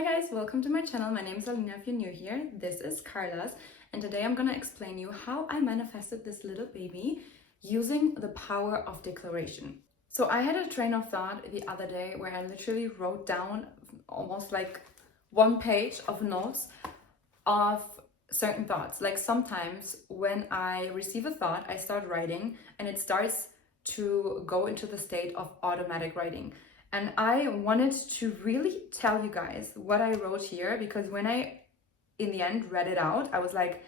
Hi guys, welcome to my channel. My name is Alina if you're new here. This is Carla's, and today I'm gonna explain you how I manifested this little baby using the power of declaration. So I had a train of thought the other day where I literally wrote down almost like one page of notes of certain thoughts. Like sometimes when I receive a thought, I start writing and it starts to go into the state of automatic writing. And I wanted to really tell you guys what I wrote here, because when I, in the end, read it out, I was like,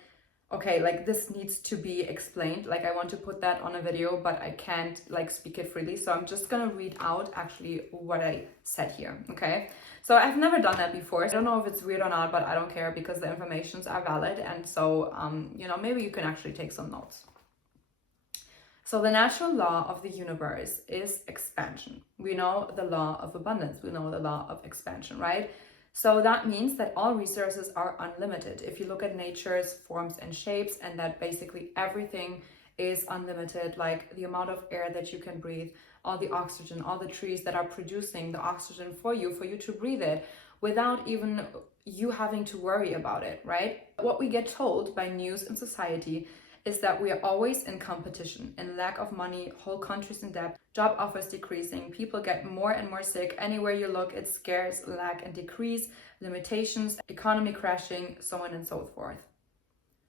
okay, like this needs to be explained. Like I want to put that on a video, but I can't like speak it freely. So I'm just gonna read out actually what I said here, okay? So I've never done that before. I don't know if it's weird or not, but I don't care because the informations are valid. And so, maybe you can actually take some notes. So the natural law of the universe is expansion. We know the law of abundance. We know the law of expansion, right? So that means that all resources are unlimited. If you look at nature's forms and shapes, and that basically everything is unlimited, like the amount of air that you can breathe, all the oxygen, all the trees that are producing the oxygen for you to breathe it without even you having to worry about it, right? What we get told by news and society is that we are always in competition, in lack of money, whole countries in debt, job offers decreasing, people get more and more sick. Anywhere you look, it's scarce, lack and decrease, limitations, economy crashing, so on and so forth.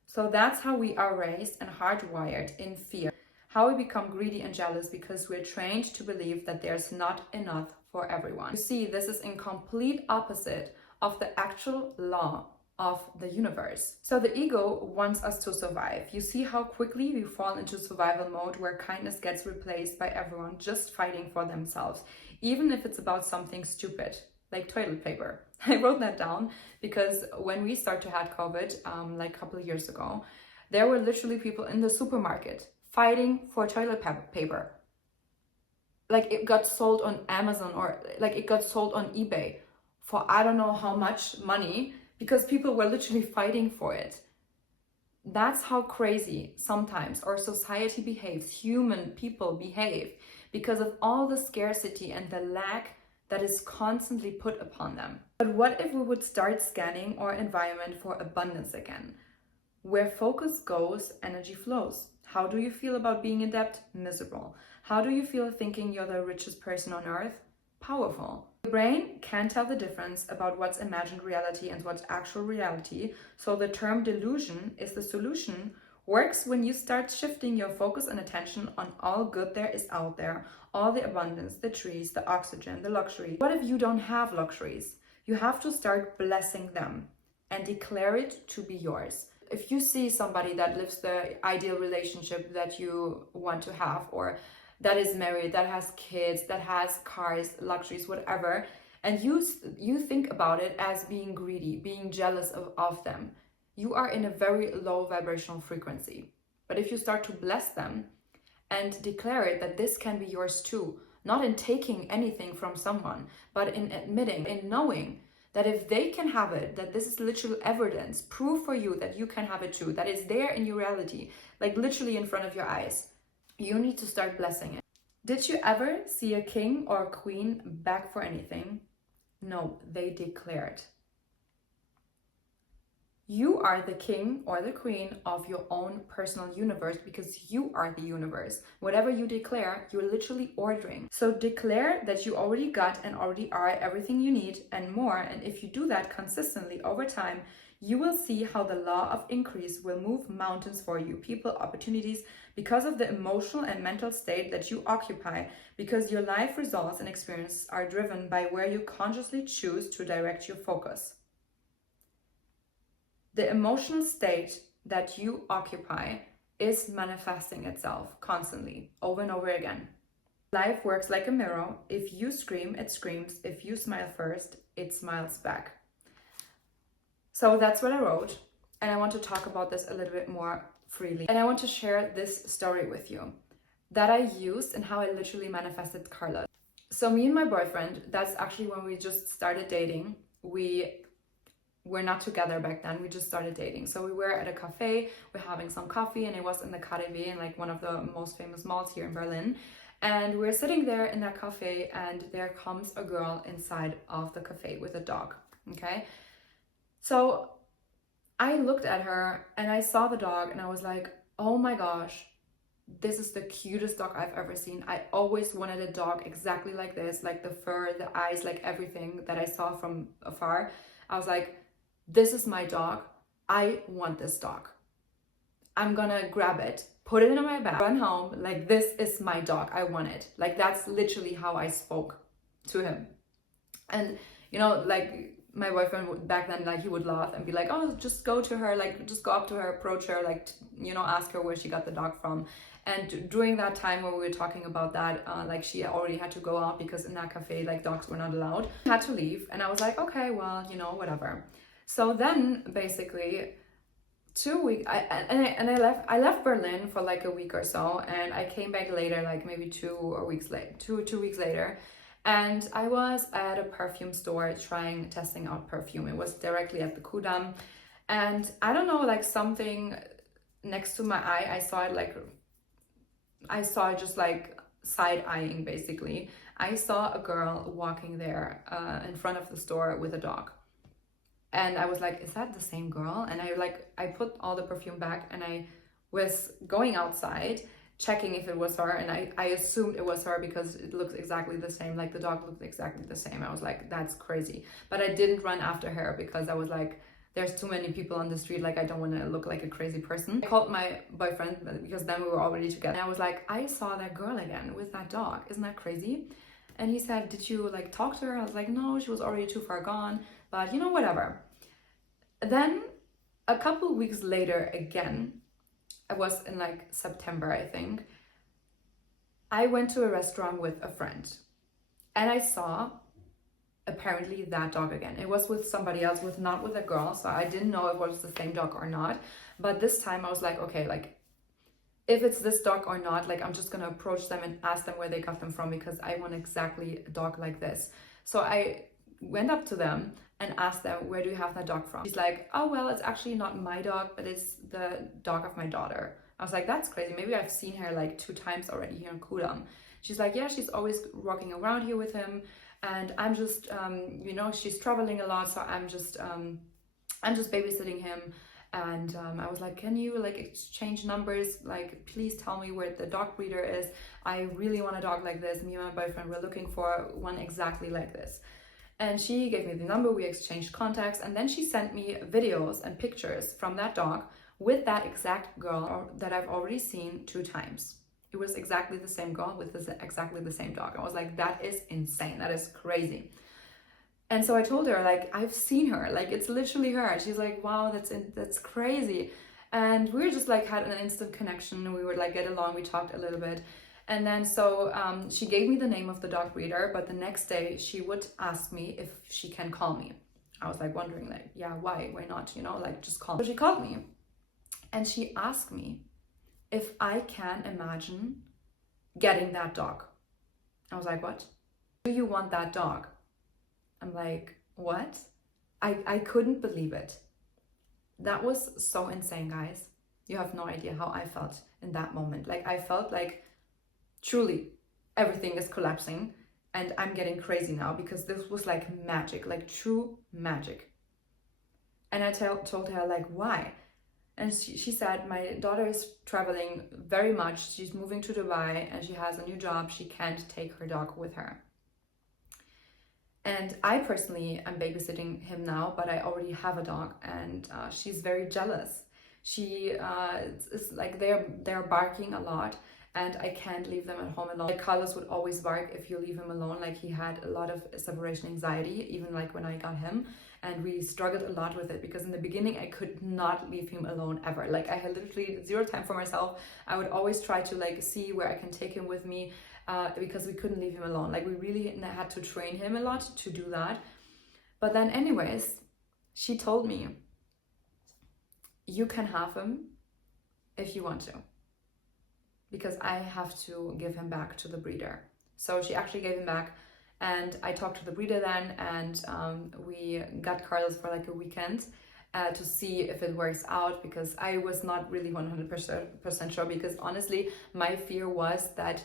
So that's how we are raised and hardwired in fear. How we become greedy and jealous because we're trained to believe that there's not enough for everyone. You see, this is in complete opposite of the actual law of the universe. So the ego wants us to survive. You see how quickly we fall into survival mode where kindness gets replaced by everyone just fighting for themselves, even if it's about something stupid like toilet paper. I wrote that down because when we started to have COVID, like a couple of years ago, there were literally people in the supermarket fighting for toilet paper. Like it got sold on Amazon or like it got sold on eBay for I don't know how much money, because people were literally fighting for it. That's how crazy sometimes our society behaves, human people behave, because of all the scarcity and the lack that is constantly put upon them. But what if we would start scanning our environment for abundance again? Where focus goes, energy flows. How do you feel about being in debt? Miserable. How do you feel thinking you're the richest person on earth? Powerful. The brain can't tell the difference about what's imagined reality and what's actual reality, so the term delusion is the solution works when you start shifting your focus and attention on all good there is out there, all the abundance, the trees, the oxygen, the luxury. What if you don't have luxuries? You have to start blessing them and declare it to be yours. If you see somebody that lives the ideal relationship that you want to have, or that is married, that has kids, that has cars, luxuries, whatever, and you think about it as being greedy, being jealous of them, you are in a very low vibrational frequency. But if you start to bless them and declare it that this can be yours too, not in taking anything from someone, but in admitting, in knowing that if they can have it, that this is literal evidence, proof for you that you can have it too, that it's there in your reality, like literally in front of your eyes. You need to start blessing it. Did you ever see a king or a queen beg for anything? No, they declared. You are the king or the queen of your own personal universe because you are the universe. Whatever you declare, you're literally ordering. So declare that you already got and already are everything you need and more. And if you do that consistently over time, you will see how the law of increase will move mountains for you, people, opportunities, because of the emotional and mental state that you occupy, because your life results and experiences are driven by where you consciously choose to direct your focus. The emotional state that you occupy is manifesting itself constantly, over and over again. Life works like a mirror. If you scream, it screams. If you smile first, it smiles back. So that's what I wrote, and I want to talk about this a little bit more freely. And I want to share this story with you that I used and how I literally manifested Carla. So me and my boyfriend, that's actually when we just started dating. We were not together back then, we just started dating. So we were at a cafe, we're having some coffee, and it was in the KaDeWe, in like one of the most famous malls here in Berlin. And we're sitting there in that cafe, and there comes a girl inside of the cafe with a dog. okay? So I looked at her and I saw the dog and I was like, oh my gosh, this is the cutest dog I've ever seen. I always wanted a dog exactly like this, like the fur, the eyes, like everything that I saw from afar. I was like, this is my dog. I want this dog. I'm gonna grab it, put it in my bag, run home. Like, this is my dog. I want it. Like, that's literally how I spoke to him. And, you know, like, my boyfriend back then, like, he would laugh and be like, oh, just go to her, like, just go up to her, approach her, like, you know, ask her where she got the dog from. And during that time when we were talking about that, like, she already had to go out because in that cafe, like, dogs were not allowed. Had to leave. And I was like, okay, well, you know, whatever. So then basically 2 weeks, I left Berlin for like a week or so, and I came back later, like maybe 2 weeks later, and I was at a perfume store testing out perfume. It was directly at the Kudamm, and I don't know, like something next to my eye, I saw it just like side-eyeing basically. I saw a girl walking there in front of the store with a dog. And I was like, is that the same girl? And I put all the perfume back and I was going outside, checking if it was her. And I assumed it was her because it looks exactly the same. Like, the dog looked exactly the same. I was like, that's crazy. But I didn't run after her because I was like, there's too many people on the street. Like, I don't want to look like a crazy person. I called my boyfriend because then we were already together. And I was like, I saw that girl again with that dog. Isn't that crazy? And he said, did you like talk to her? I was like, no, she was already too far gone. But, you know, whatever. Then a couple weeks later, again, I was in like September, I think, I went to a restaurant with a friend and I saw apparently that dog again. It was with somebody else, not with a girl, so I didn't know if it was the same dog or not. But this time I was like, okay, like, if it's this dog or not, like, I'm just gonna approach them and ask them where they got them from because I want exactly a dog like this. So I went up to them and asked them, where do you have that dog from? She's like, oh, well, it's actually not my dog, but it's the dog of my daughter. I was like, that's crazy. Maybe I've seen her like 2 times already here in Kudamm. She's like, yeah, she's always walking around here with him. And I'm just, you know, she's traveling a lot. So I'm just babysitting him. And I was like, can you like exchange numbers? Like, please tell me where the dog breeder is. I really want a dog like this. Me and my boyfriend were looking for one exactly like this. And she gave me the number, we exchanged contacts, and then she sent me videos and pictures from that dog with that exact girl that I've already seen 2 times. It was exactly the same girl with exactly the same dog. I was like, that is insane, that is crazy. And so I told her, like, I've seen her, like, it's literally her. She's like, wow, that's crazy. And we were just like, had an instant connection. We would like get along, we talked a little bit. And then so she gave me the name of the dog breeder, but the next day she would ask me if she can call me. I was like wondering, like, yeah, why not, you know, like, just call me. So she called me and she asked me if I can imagine getting that dog. I was like, what? Do you want that dog? I'm like, what? I couldn't believe it. That was so insane, guys. You have no idea how I felt in that moment. Like, I felt like truly everything is collapsing and I'm getting crazy now because this was like magic, like true magic. And I told her, like, why? And she said, my daughter is traveling very much. She's moving to Dubai and she has a new job. She can't take her dog with her. And I personally am babysitting him now, but I already have a dog and she's very jealous. She is like, they're barking a lot. And I can't leave them at home alone. Like, Carlos would always bark if you leave him alone. Like, he had a lot of separation anxiety, even like when I got him. And we struggled a lot with it because in the beginning, I could not leave him alone ever. Like, I had literally 0 time for myself. I would always try to like see where I can take him with me because we couldn't leave him alone. Like, we really had to train him a lot to do that. But then anyways, she told me, you can have him if you want to, because I have to give him back to the breeder. So she actually gave him back and I talked to the breeder then and we got Carlos for like a weekend to see if it works out, because I was not really 100% sure, because honestly, my fear was that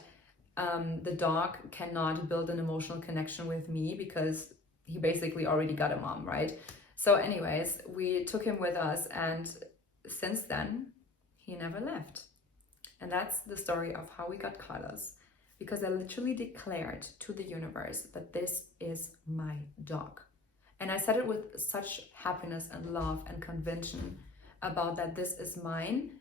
the dog cannot build an emotional connection with me because he basically already got a mom, right? So anyways, we took him with us, and since then, he never left. And that's the story of how we got Carlos, because I literally declared to the universe that this is my dog. And I said it with such happiness and love and conviction about that this is mine,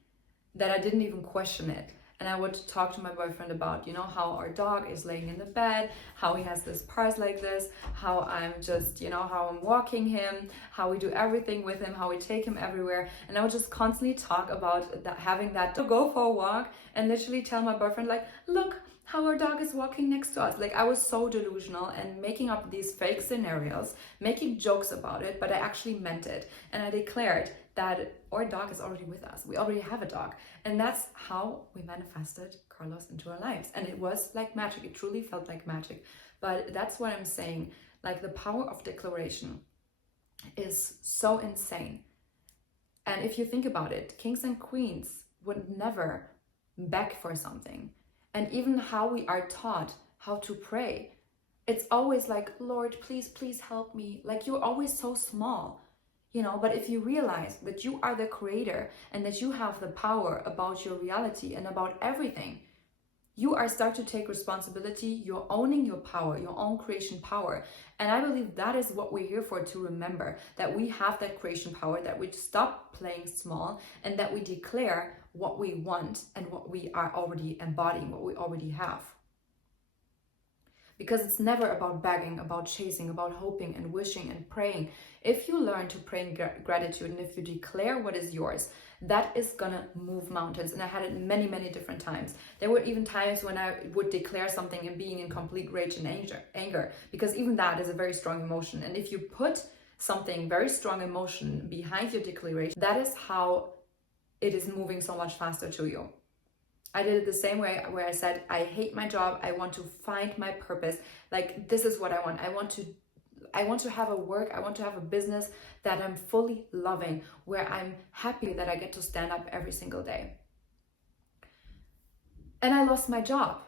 that I didn't even question it. And I would talk to my boyfriend about, you know, how our dog is laying in the bed, how he has this purse like this, how I'm just, you know, how I'm walking him, how we do everything with him, how we take him everywhere. And I would just constantly talk about that, having that to go for a walk, and literally tell my boyfriend, like, look how our dog is walking next to us. Like, I was so delusional and making up these fake scenarios, making jokes about it, but I actually meant it. And I declared that our dog is already with us. We already have a dog. And that's how we manifested Carlos into our lives. And it was like magic. It truly felt like magic. But that's what I'm saying. Like, the power of declaration is so insane. And if you think about it, kings and queens would never beg for something. And even how we are taught how to pray, it's always like, Lord, please, please help me. Like, you're always so small. You know, but if you realize that you are the creator and that you have the power about your reality and about everything, you are starting to take responsibility. You're owning your power, your own creation power. And I believe that is what we're here for, to remember that we have that creation power, that we stop playing small, and that we declare what we want and what we are already embodying, what we already have. Because it's never about begging, about chasing, about hoping and wishing and praying. If you learn to pray in gratitude, and if you declare what is yours, that is gonna move mountains. And I had it many, many different times. There were even times when I would declare something and being in complete rage and anger, because even that is a very strong emotion. And if you put something, very strong emotion behind your declaration, that is how it is moving so much faster to you. I did it the same way, where I said, I hate my job. I want to find my purpose. Like, this is what I want. I want to have a work. I want to have a business that I'm fully loving, where I'm happy that I get to stand up every single day. And I lost my job.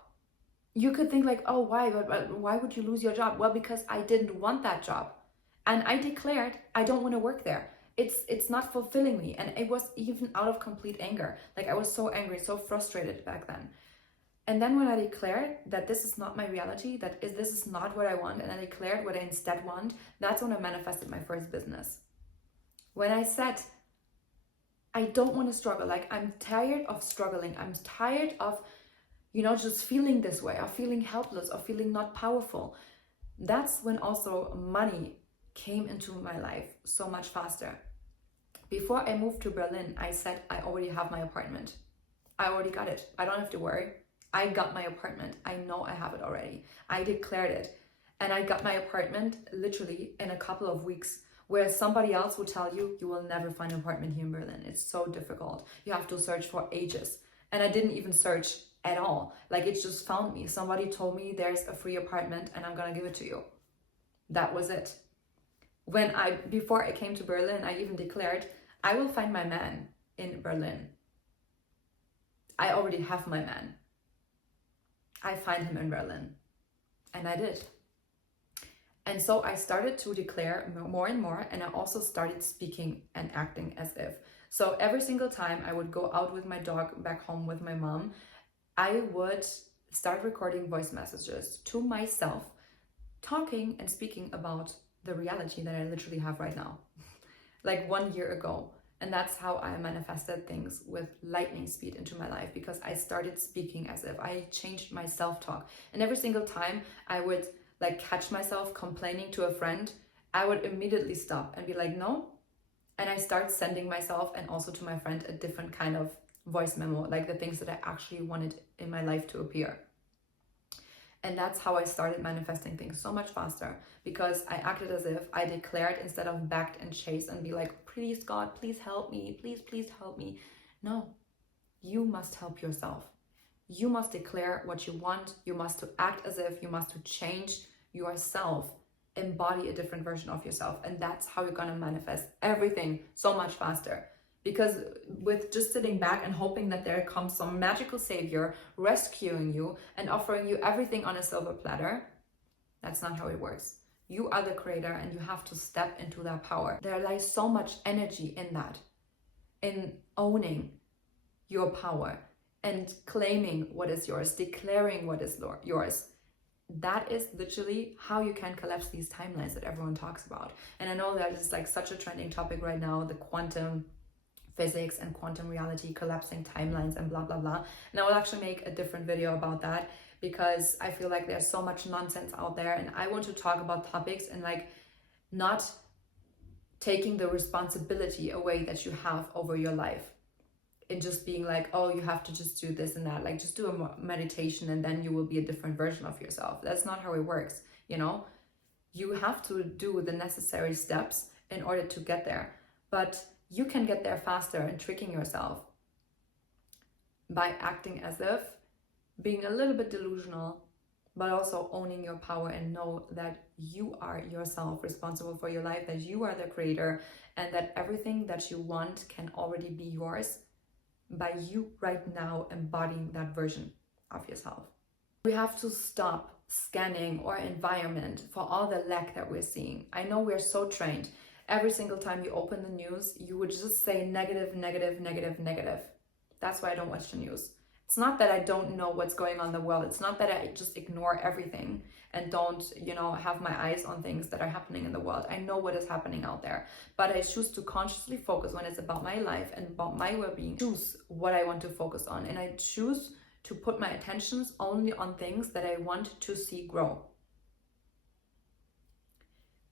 You could think like, oh, why? But why would you lose your job? Well, because I didn't want that job. And I declared, I don't want to work there. It's not fulfilling me. And it was even out of complete anger. Like, I was so angry, so frustrated back then. And then when I declared that this is not my reality, this is not what I want, and I declared what I instead want, that's when I manifested my first business. When I said, I don't want to struggle, like, I'm tired of struggling. I'm tired of, you know, just feeling this way, of feeling helpless, of feeling not powerful. That's when also money came into my life so much faster. Before I moved to Berlin, I said, I already have my apartment. I already got it. I don't have to worry. I got my apartment. I know I have it already. I declared it. And I got my apartment literally in a couple of weeks, where somebody else would tell you, you will never find an apartment here in Berlin. It's so difficult. You have to search for ages. And I didn't even search at all. Like, it just found me. Somebody told me there's a free apartment and I'm gonna give it to you. That was it. Before I came to Berlin, I even declared, I will find my man in Berlin. I already have my man. I find him in Berlin. And I did. And so I started to declare more and more, and I also started speaking and acting as if. So every single time I would go out with my dog back home with my mom, I would start recording voice messages to myself, talking and speaking about the reality that I literally have right now, like 1 year ago. And that's how I manifested things with lightning speed into my life, because I started speaking as if. I changed my self-talk. And every single time I would like catch myself complaining to a friend, I would immediately stop and be like, no. And I start sending myself and also to my friend a different kind of voice memo, like the things that I actually wanted in my life to appear. And that's how I started manifesting things so much faster, because I acted as if. I declared instead of begged and chased and be like, please God, please help me, please, please help me. No, you must help yourself. You must declare what you want. You must to act as if. You must to change yourself, embody a different version of yourself. And that's how you're gonna manifest everything so much faster. Because with just sitting back and hoping that there comes some magical savior rescuing you and offering you everything on a silver platter, that's not how it works. You are the creator and you have to step into that power. There lies so much energy in that, in owning your power and claiming what is yours, declaring what is yours. That is literally how you can collapse these timelines that everyone talks about. And I know that is like such a trending topic right now, the quantum physics and quantum reality, collapsing timelines and blah, blah, blah. And I will actually make a different video about that because I feel like there's so much nonsense out there, and I want to talk about topics and like not taking the responsibility away that you have over your life and just being like, oh, you have to just do this and that, like just do a meditation and then you will be a different version of yourself. That's not how it works, you know? You have to do the necessary steps in order to get there, but you can get there faster and tricking yourself by acting as if, being a little bit delusional, but also owning your power and know that you are yourself responsible for your life, that you are the creator, and that everything that you want can already be yours by you right now embodying that version of yourself. We have to stop scanning our environment for all the lack that we're seeing. I know we're so trained. Every single time you open the news, you would just say negative, negative, negative, negative. That's why I don't watch the news. It's not that I don't know what's going on in the world. It's not that I just ignore everything and don't, have my eyes on things that are happening in the world. I know what is happening out there, but I choose to consciously focus when it's about my life and about my well-being. Choose what I want to focus on, and I choose to put my attentions only on things that I want to see grow.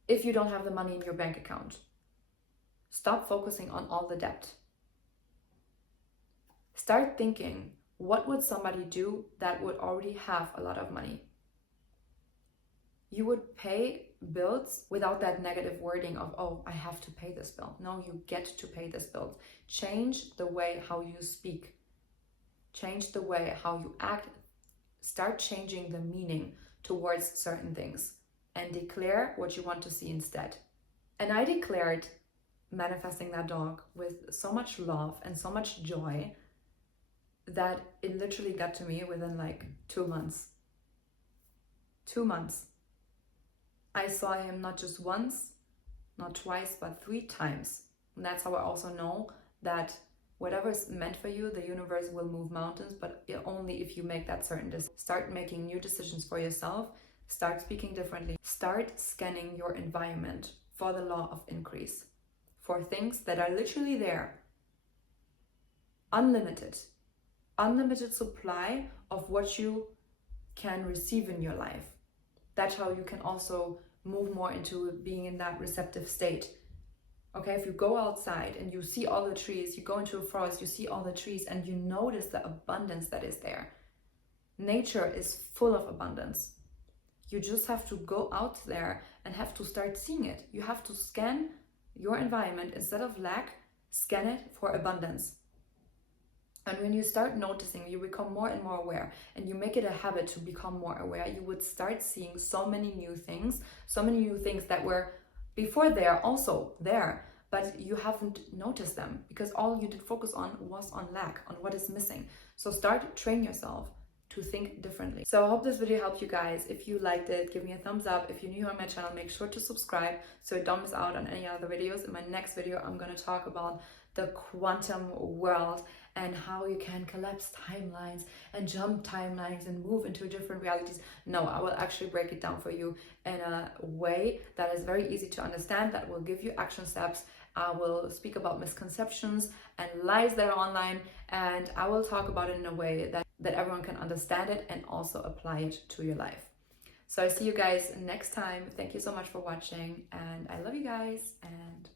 If you don't have the money in your bank account, stop focusing on all the debt. Start thinking, what would somebody do that would already have a lot of money? You would pay bills without that negative wording of, oh, I have to pay this bill. No, you get to pay this bill. Change the way how you speak. Change the way how you act. Start changing the meaning towards certain things and declare what you want to see instead. And I declared manifesting that dog with so much love and so much joy that it literally got to me within like 2 months. 2 months. I saw him not just once, not twice, but 3 times. And that's how I also know that whatever is meant for you, the universe will move mountains, but only if you make that certain decision. Start making new decisions for yourself. Start speaking differently. Start scanning your environment for the law of increase, for things that are literally there. Unlimited supply of what you can receive in your life. That's how you can also move more into being in that receptive state. Okay, if you go outside and you see all the trees, you go into a forest, you see all the trees and you notice the abundance that is there. Nature is full of abundance. You just have to go out there and have to start seeing it. You have to scan your environment instead of lack, scan it for abundance. And when you start noticing, you become more and more aware, and you make it a habit to become more aware, you would start seeing so many new things that were before there, also there, but you haven't noticed them because all you did focus on was on lack, on what is missing. So start train yourself to think differently. So I hope this video helped you guys. If you liked it, give me a thumbs up. If you're new on my channel, make sure to subscribe so you don't miss out on any other videos. In my next video, I'm going to talk about the quantum world and how you can collapse timelines and jump timelines and move into different realities. No, I will actually break it down for you in a way that is very easy to understand, that will give you action steps. I will speak about misconceptions and lies that are online, and I will talk about it in a way that everyone can understand it and also apply it to your life. So I see you guys next time. Thank you so much for watching, and I love you guys, and